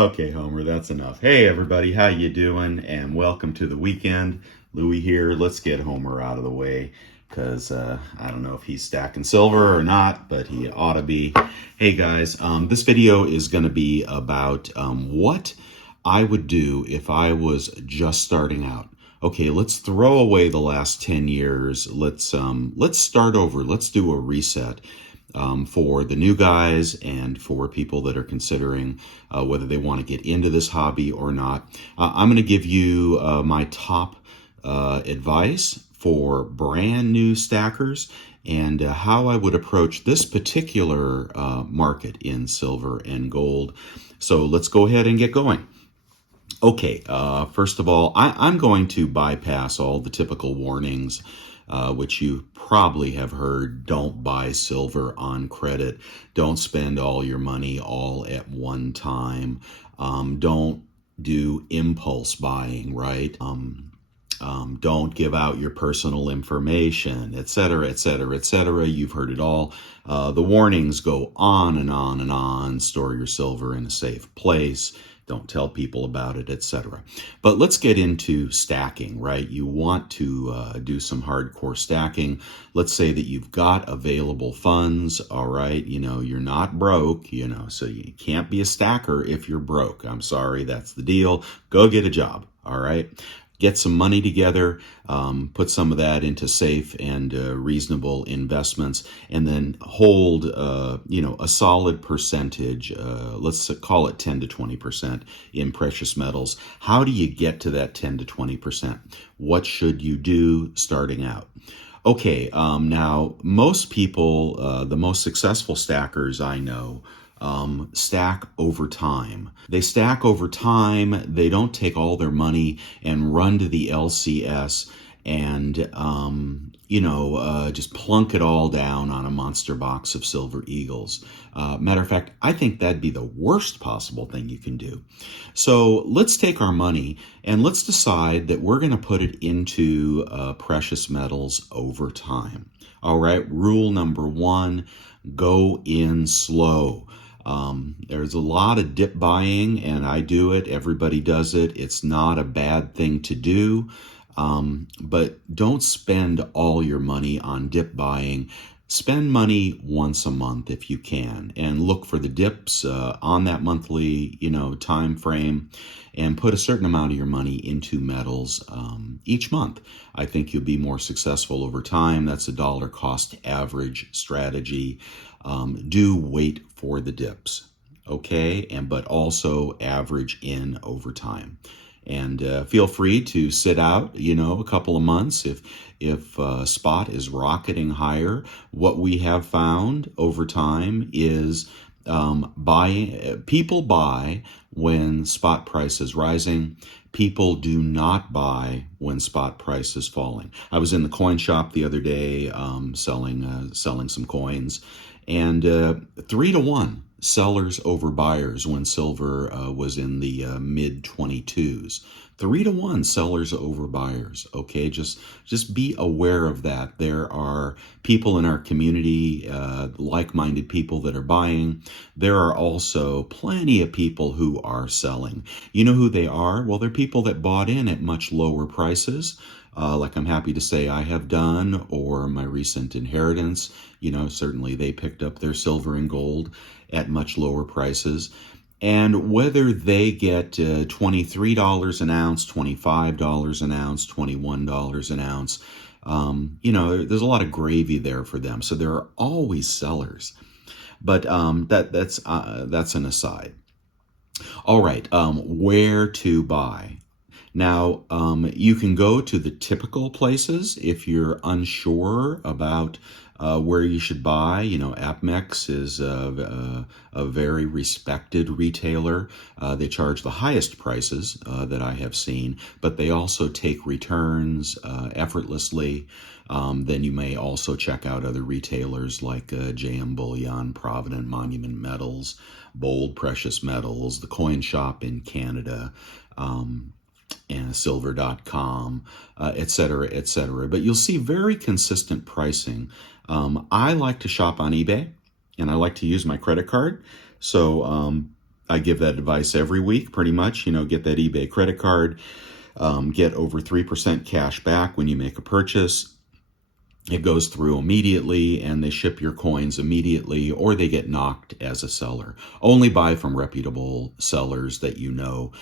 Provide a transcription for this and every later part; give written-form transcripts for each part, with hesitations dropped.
Okay, Homer, that's enough. Hey, everybody, how you doing? And welcome to the weekend. Louie here. Let's get Homer out of the way because I don't know if he's stacking silver or not, but he ought to be. Hey, guys, this video is going to be about what I would do if I was just starting out. Okay, let's throw away the last 10 years. Let's start over. Let's do a reset for the new guys and for people that are considering whether they want to get into this hobby or not. I'm going to give you my top advice for brand new stackers and how I would approach this particular market in silver and gold. So let's go ahead and get going. Okay, first of all, I'm going to bypass all the typical warnings, which you probably have heard. Don't buy silver on credit. Don't spend all your money all at one time. Don't do impulse buying, right? Don't give out your personal information, etc., etc., etc. You've heard it all. The warnings go on and on and on. Store your silver in a safe place. Don't tell people about it, etc. But let's get into stacking, right? You want to do some hardcore stacking. Let's say that you've got available funds, all right? You know, you're not broke, you know, so you can't be a stacker if you're broke. I'm sorry, that's the deal. Go get a job, all right? Get some money together, put some of that into safe and reasonable investments, and then hold, a solid percentage, let's call it 10 to 20% in precious metals. How do you get to that 10 to 20%? What should you do starting out? Okay, now most people, the most successful stackers I know, stack over time. They stack over time. They don't take all their money and run to the LCS and, just plunk it all down on a monster box of silver eagles. Matter of fact, I think that'd be the worst possible thing you can do. So let's take our money and let's decide that we're going to put it into precious metals over time. All right, rule number one, go in slow. There's a lot of dip buying, and I do it. Everybody does it. It's not a bad thing to do, but don't spend all your money on dip buying. Spend money once a month if you can, and look for the dips on that monthly, time frame, and put a certain amount of your money into metals each month. I think you'll be more successful over time. That's a dollar cost average strategy. Do wait for the dips, okay? But also average in over time. And feel free to sit out, a couple of months if spot is rocketing higher. What we have found over time is people buy when spot price is rising. People do not buy when spot price is falling. I was in the coin shop the other day selling some coins, and 3-to-1 sellers over buyers when silver was in the mid 22s. 3-to-1 sellers over buyers. Okay, just be aware of that. There are people in our community, like-minded people that are buying. There are also plenty of people who are selling. You know who they are? Well, they're people that bought in at much lower prices. Like I'm happy to say I have done, or my recent inheritance, certainly they picked up their silver and gold at much lower prices. And whether they get $23 an ounce, $25 an ounce, $21 an ounce, there's a lot of gravy there for them. So there are always sellers. But that's an aside. All right, where to buy? Now, you can go to the typical places if you're unsure about where you should buy. APMEX is a very respected retailer. They charge the highest prices that I have seen, but they also take returns effortlessly. Then you may also check out other retailers like JM Bullion, Provident Monument Metals, Bold Precious Metals, the Coin Shop in Canada, and silver.com, et cetera, et cetera. But you'll see very consistent pricing. I like to shop on eBay, and I like to use my credit card. So I give that advice every week, pretty much. Get that eBay credit card, get over 3% cash back when you make a purchase. It goes through immediately and they ship your coins immediately, or they get knocked as a seller. Only buy from reputable sellers that you know.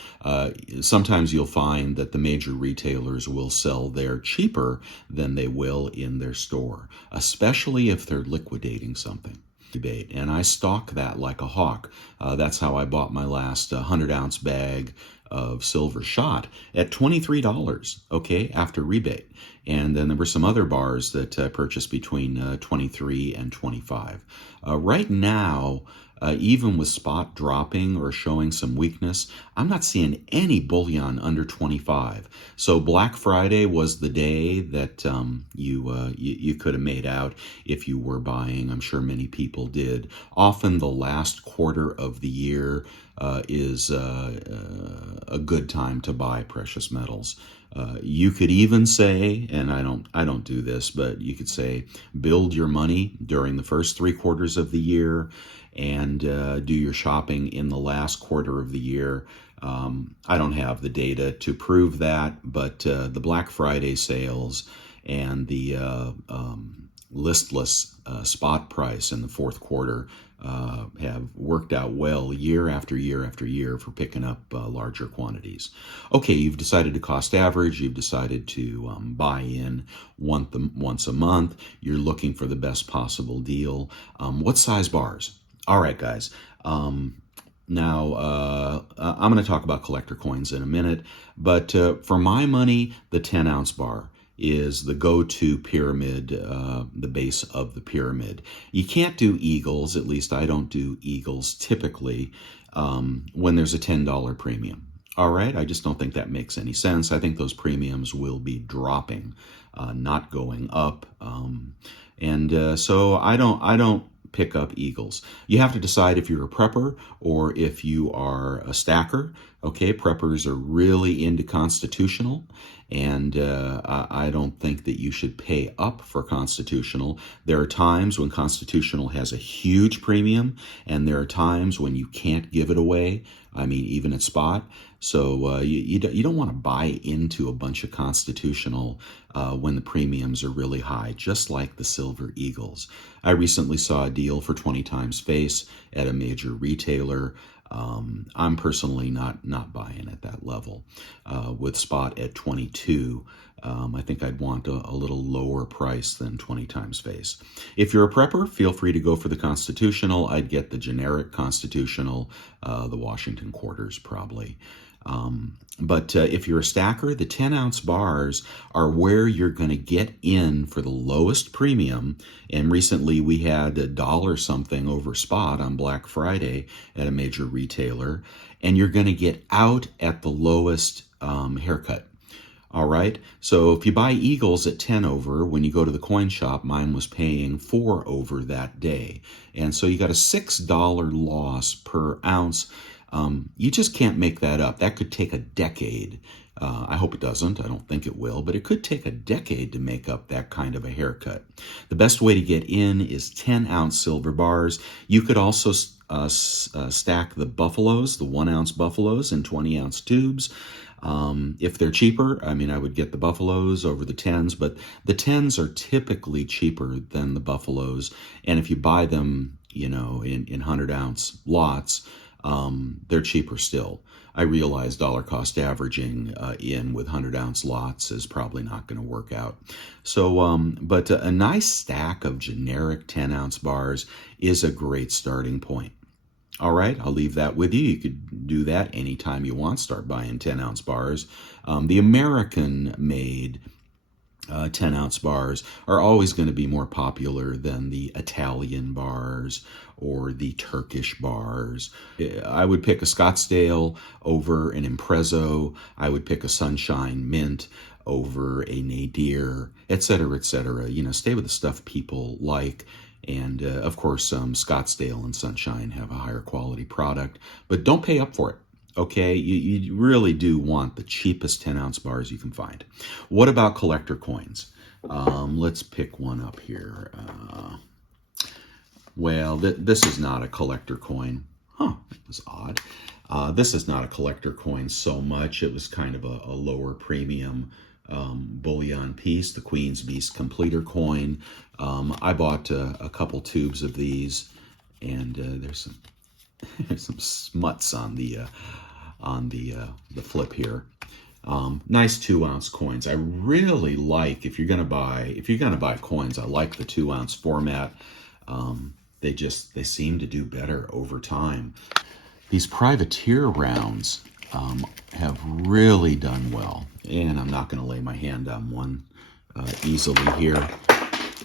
Sometimes you'll find that the major retailers will sell there cheaper than they will in their store, especially if they're liquidating something. And I stalk that like a hawk. That's how I bought my last 100-ounce bag of silver shot at $23, okay, after rebate. And then there were some other bars that I purchased between 23 and 25. Right now, even with spot dropping or showing some weakness, I'm not seeing any bullion under 25. So Black Friday was the day that you could have made out if you were buying. I'm sure many people did. Often the last quarter of the year is a good time to buy precious metals. You could even say, and I don't do this, but you could say, build your money during the first 3 quarters of the year and do your shopping in the last quarter of the year. I don't have the data to prove that, but the Black Friday sales and the listless spot price in the fourth quarter have worked out well year after year after year for picking up larger quantities. Okay, you've decided to cost average. You've decided to buy in once a month. You're looking for the best possible deal. What size bars? All right, guys. Now, I'm going to talk about collector coins in a minute, but for my money, the 10-ounce bar is the go-to pyramid, the base of the pyramid. You can't do eagles, at least I don't do eagles typically, when there's a $10 premium. All right, I just don't think that makes any sense. I think those premiums will be dropping, not going up. So I don't pick up eagles. You have to decide if you're a prepper or if you are a stacker. Okay, preppers are really into constitutional, and I don't think that you should pay up for constitutional. There are times when constitutional has a huge premium, and there are times when you can't give it away. I mean, even at spot. So you don't want to buy into a bunch of constitutional when the premiums are really high, just like the silver eagles. I recently saw a deal for 20 times face at a major retailer. I'm personally not buying at that level. With spot at 22, I think I'd want a little lower price than 20 times face. If you're a prepper, feel free to go for the constitutional. I'd get the generic constitutional, the Washington quarters probably. But if you're a stacker, the 10-ounce bars are where you're going to get in for the lowest premium. And recently we had $1 something over spot on Black Friday at a major retailer. And you're going to get out at the lowest haircut. All right. So if you buy eagles at 10 over, when you go to the coin shop, mine was paying 4 over that day. And so you got a $6 loss per ounce. You just can't make that up. That could take a decade. I hope it doesn't. I don't think it will, but it could take a decade to make up that kind of a haircut. The best way to get in is 10-ounce silver bars. You could also stack the buffaloes, the 1-ounce buffaloes in 20-ounce tubes. If they're cheaper, I mean, I would get the buffaloes over the 10s, but the 10s are typically cheaper than the buffaloes. And if you buy them, in 100-ounce lots, they're cheaper still. I realize dollar cost averaging in with 100-ounce lots is probably not going to work out. So, but a nice stack of generic 10-ounce bars is a great starting point. All right, I'll leave that with you. You could do that anytime you want. Start buying 10-ounce bars. The American-made 10-ounce bars are always going to be more popular than the Italian bars or the Turkish bars. I would pick a Scottsdale over an Imprezzo. I would pick a Sunshine Mint over a Nadir, et cetera, et cetera. Stay with the stuff people like. And of course, Scottsdale and Sunshine have a higher quality product, but don't pay up for it. Okay, you really do want the cheapest 10-ounce bars you can find. What about collector coins? Let's pick one up here. Well, this is not a collector coin. That was odd. This is not a collector coin so much. It was kind of a lower premium bullion piece, the Queen's Beast Completer coin. I bought a couple tubes of these, and there's some smuts on the flip here. Nice 2-ounce coins. I really like, if you're gonna buy coins, I like the 2-ounce format. They seem to do better over time. These privateer rounds have really done well, and I'm not going to lay my hand on one easily here.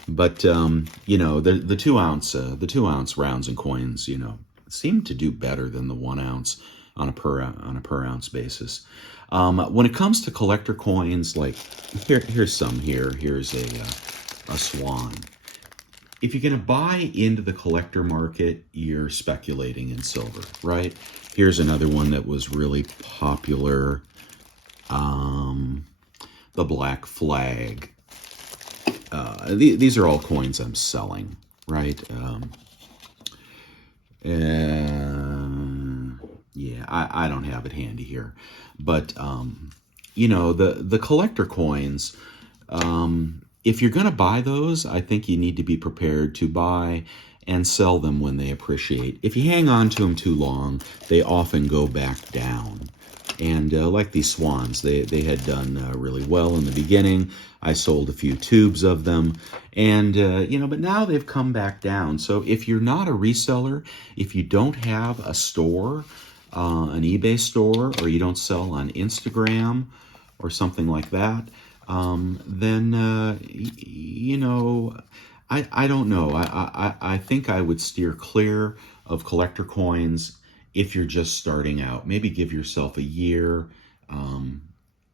But you know, the 2-ounce rounds and coins, you know, seem to do better than the 1 ounce on a per ounce basis. When it comes to collector coins, like here's some here. Here's a swan. If you're going to buy into the collector market, you're speculating in silver, right? Here's another one that was really popular, the Black Flag. These are all coins I'm selling, right? Yeah, I don't have it handy here. But, you know, the collector coins, if you're going to buy those, I think you need to be prepared to buy and sell them when they appreciate. If you hang on to them too long, they often go back down. And like these swans, they had done really well in the beginning. I sold a few tubes of them. And, you know, but now they've come back down. So if you're not a reseller, if you don't have a store, an eBay store, or you don't sell on Instagram or something like that, then, you know, I don't know. I think I would steer clear of collector coins if you're just starting out. Maybe give yourself a year.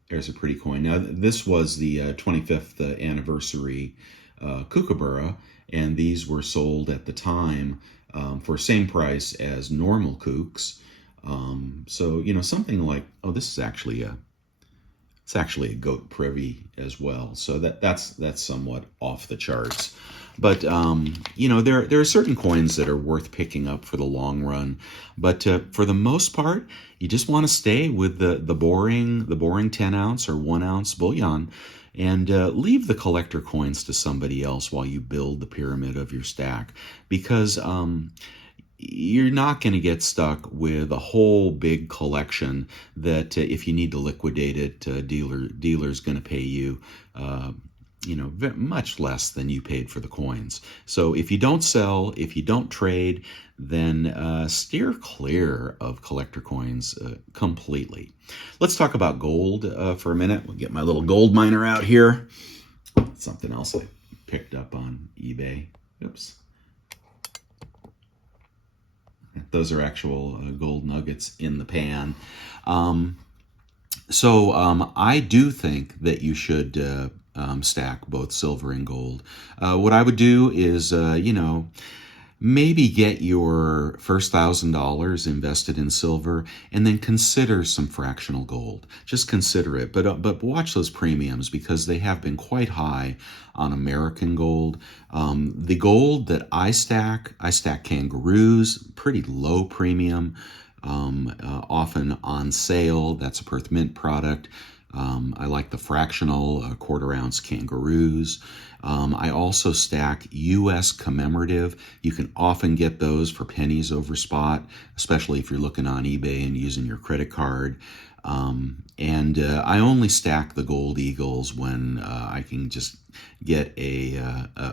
There's a pretty coin. Now, this was the 25th anniversary kookaburra, and these were sold at the time for same price as normal kooks. So, you know, something like, oh, this is actually it's actually a goat privy as well. So that's somewhat off the charts. But, you know, there are certain coins that are worth picking up for the long run. But for the most part, you just want to stay with the boring 10-ounce or 1-ounce bullion, and leave the collector coins to somebody else while you build the pyramid of your stack. Because you're not going to get stuck with a whole big collection that if you need to liquidate it, dealer's going to pay you, you know, much less than you paid for the coins. So if you don't sell, if you don't trade, then steer clear of collector coins completely. Let's talk about gold for a minute. We'll get my little gold miner out here. Something else I picked up on eBay. Oops. Those are actual gold nuggets in the pan. So I do think that you should stack both silver and gold. What I would do is, you know, maybe get your first $1,000 invested in silver, and then consider some fractional gold. Just consider it, but watch those premiums, because they have been quite high on American gold. The gold that I stack kangaroos, pretty low premium, often on sale. That's a Perth Mint product. I like the fractional 1/4 ounce kangaroos. I also stack U.S. commemorative. You can often get those for pennies over spot, especially if you're looking on eBay and using your credit card. And I only stack the gold eagles when I can just get a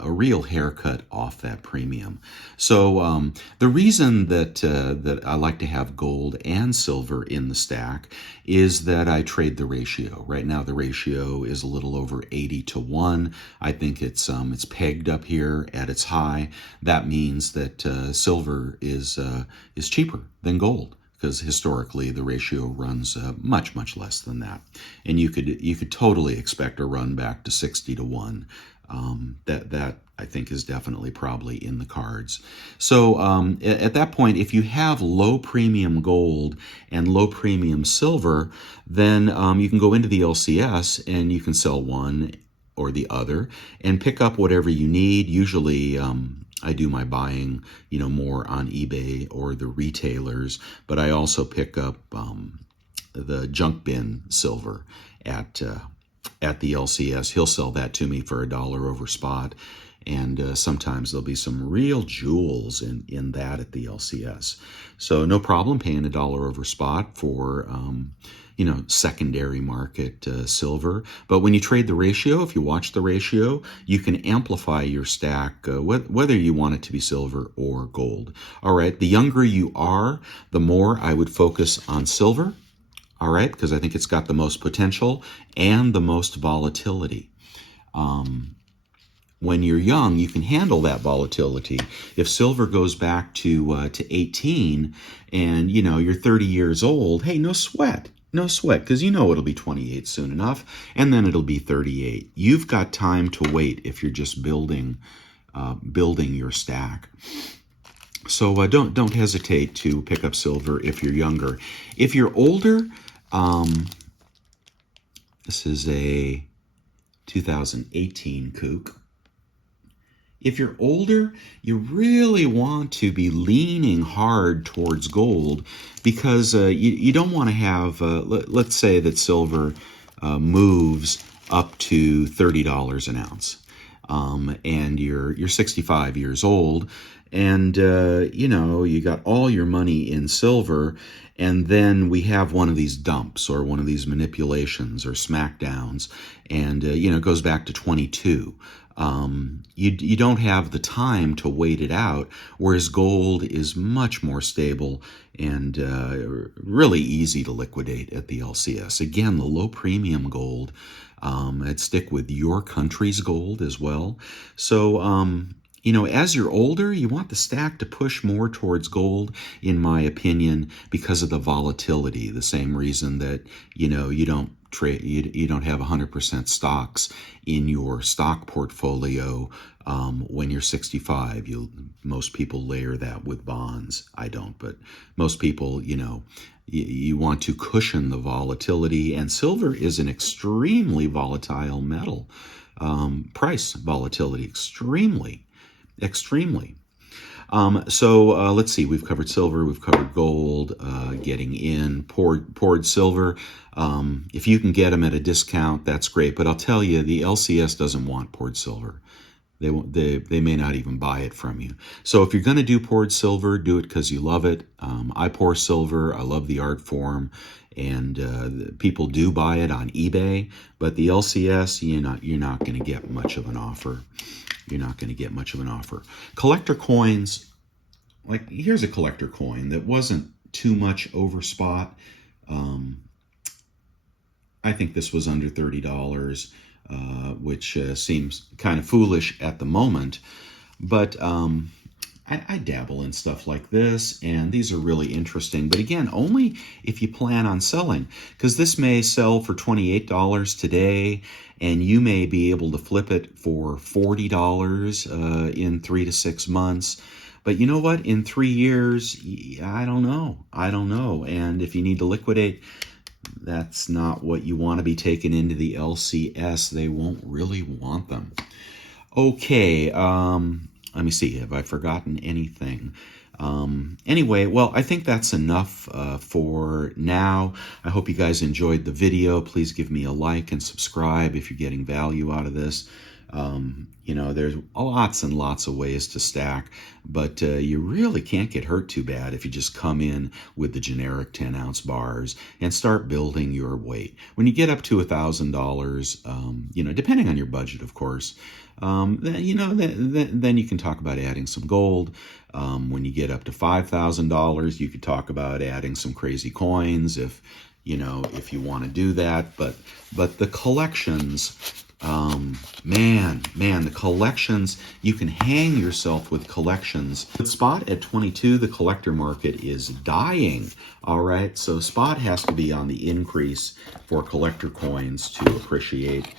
real haircut off that premium. So the reason that I like to have gold and silver in the stack is that I trade the ratio. Right now the ratio is a little over 80-1. I think it's pegged up here at its high. That means that silver is cheaper than gold, because historically the ratio runs much less than that, and you could totally expect a run back to 60-1. That I think is definitely probably in the cards. So at that point, if you have low premium gold and low premium silver, then you can go into the LCS and you can sell one or the other and pick up whatever you need. Usually I do my buying, more on eBay or the retailers, but I also pick up the junk bin silver at the LCS. He'll sell that to me for $1 over spot. And sometimes there'll be some real jewels in that at the LCS. So no problem paying $1 over spot for, secondary market silver. But when you trade the ratio, if you watch the ratio, you can amplify your stack, whether you want it to be silver or gold. All right, the younger you are, the more I would focus on silver. All right, because I think it's got the most potential and the most volatility. When you're young, you can handle that volatility. If silver goes back to 18 and, you're 30 years old, hey, no sweat, because it'll be 28 soon enough, and then it'll be 38. You've got time to wait if you're just building your stack. So don't hesitate to pick up silver if you're younger. If you're older, this is a 2018 kook. If you're older, you really want to be leaning hard towards gold because you don't want to have, let's say that silver moves up to $30 an ounce, and you're 65 years old, and you got all your money in silver, and then we have one of these dumps or one of these manipulations or smackdowns, and it goes back to 22. You don't have the time to wait it out, whereas gold is much more stable and really easy to liquidate at the LCS. Again, the low premium gold, I'd stick with your country's gold as well. So, as you're older, you want the stack to push more towards gold, in my opinion, because of the volatility. The same reason that, you don't trade, you don't have 100% stocks in your stock portfolio when you're 65. Most people layer that with bonds. I don't, but most people, you want to cushion the volatility, and silver is an extremely volatile metal. Price volatility, extremely. So let's see, we've covered silver, we've covered gold, getting in, poured silver. If you can get them at a discount, that's great. But I'll tell you, the LCS doesn't want poured silver. They may not even buy it from you. So if you're going to do poured silver, do it because you love it. I pour silver. I love the art form. And people do buy it on eBay. But the LCS, you're not going to get much of an offer. You're not going to get much of an offer. Collector coins, like here's a collector coin that wasn't too much over spot. I think this was under $30, which seems kind of foolish at the moment. But I dabble in stuff like this, and these are really interesting. But again, only if you plan on selling, because this may sell for $28 today, and you may be able to flip it for $40 in 3 to 6 months. But you know what? In 3 years, I don't know. And if you need to liquidate, that's not what you want to be taken into the LCS. They won't really want them. Okay, let me see. Have I forgotten anything? Anyway, well, I think that's enough for now. I hope you guys enjoyed the video. Please give me a like and subscribe if you're getting value out of this. There's lots and lots of ways to stack, but you really can't get hurt too bad if you just come in with the generic 10-ounce bars and start building your weight. When you get up to $1,000, depending on your budget, of course, then you can talk about adding some gold. When you get up to $5,000, you could talk about adding some crazy coins if you want to do that. But the collections, the collections, you can hang yourself with collections. The spot at 22, the collector market is dying. All right, so spot has to be on the increase for collector coins to appreciate.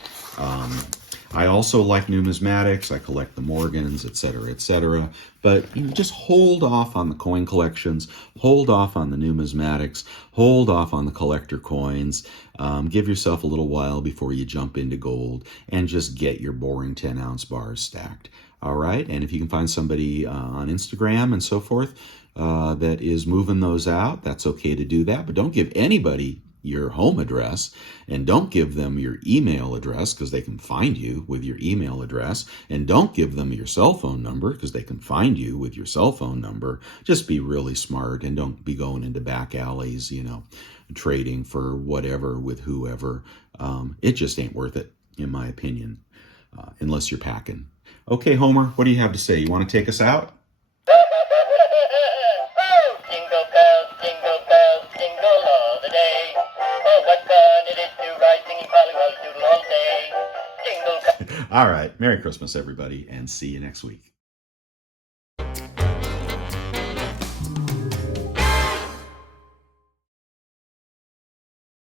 I also like numismatics. I collect the Morgans, etc., etc. But just hold off on the coin collections, hold off on the numismatics, hold off on the collector coins. Give yourself a little while before you jump into gold and just get your boring 10-ounce bars stacked. All right, and if you can find somebody on Instagram and so forth that is moving those out, that's okay to do that. But don't give anybody your home address, and don't give them your email address because they can find you with your email address, and don't give them your cell phone number because they can find you with your cell phone number. Just be really smart and don't be going into back alleys, trading for whatever with whoever. It just ain't worth it, in my opinion, unless you're packing. Okay, Homer, what do you have to say? You want to take us out? Jingle bells, jingle bells, jingle all the day. Oh, what fun it is to ride singing Polly Wolly Doodle all day. Jingle. All right. Merry Christmas, everybody, and see you next week.